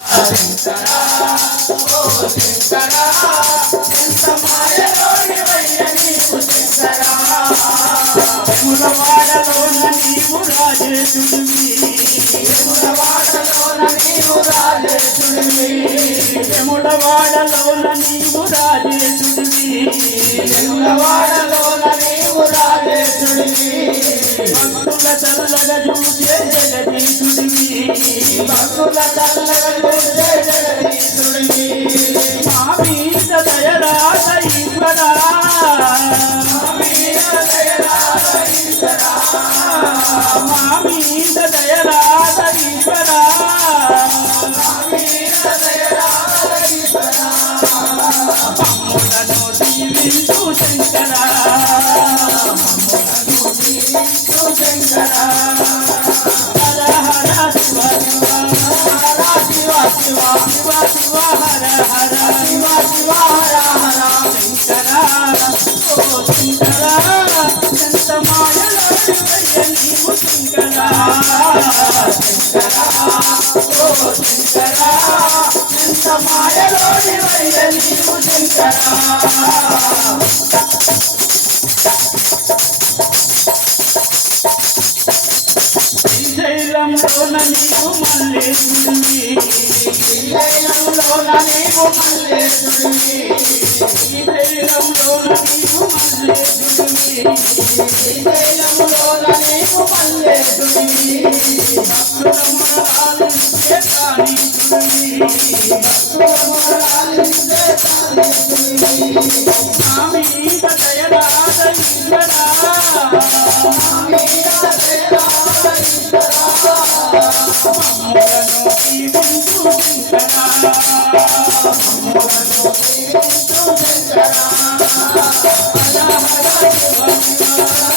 శంకరా ఓ శంకరా ఎంత మాయలోనివయ్య నీవు శంకరా యమునవాడలోన నీవు రాజేశుడివి యమునవాడలోన నీవు రాజేశుడివి యమునవాడలోన నీవు రాజేశుడివి యమునవాడలోన నీవు రాజేశుడివి భక్తుల చల్లగా చూసే జగదీశుడివి భక్తుల చల్లగా చూసే జగదీశుడివి మా మీద దయరాజ ఈశ్వరా మా మీద దయరాజ ఈశ్వరా మా మీద దయరాజ ఈశ్వరా మా మీద దయరాజ ఈశ్వరా మమ్ములను దీవించు శంకరా మమ్ములను దీవించు శంకరా హర హర శివ శివ హర శివ శివ శివ శివ హర హర శివ శివ హర హర శంకరా ఓ శంకరా ఎంత మాయలోనివయ్య నీవు శంకరా శంకరా ఓ శంకరా ఎంత మాయలోనివయ్య నీవు శంకరా శ్రీశైలంలోన నీవు మల్లేశుడివి శ్రీశైలంలోన నీవు మల్లేశుడివి శ్రీశైలంలోన నీవు మల్లేశుడివి శ్రీశైలంలోన నీవు మల్లేశుడివి భక్తుల మురళాలించే కాళీశుడివి భక్తుల మురళాలించే కాళీశుడివి నా మీద దయరాజ ఈశ్వరా నా మీద దయరాజ ఈశ్వరా మమ్ములను దీవించు శంకరా మమ్ములను దీవించు శంకరా హర హర శివ శివ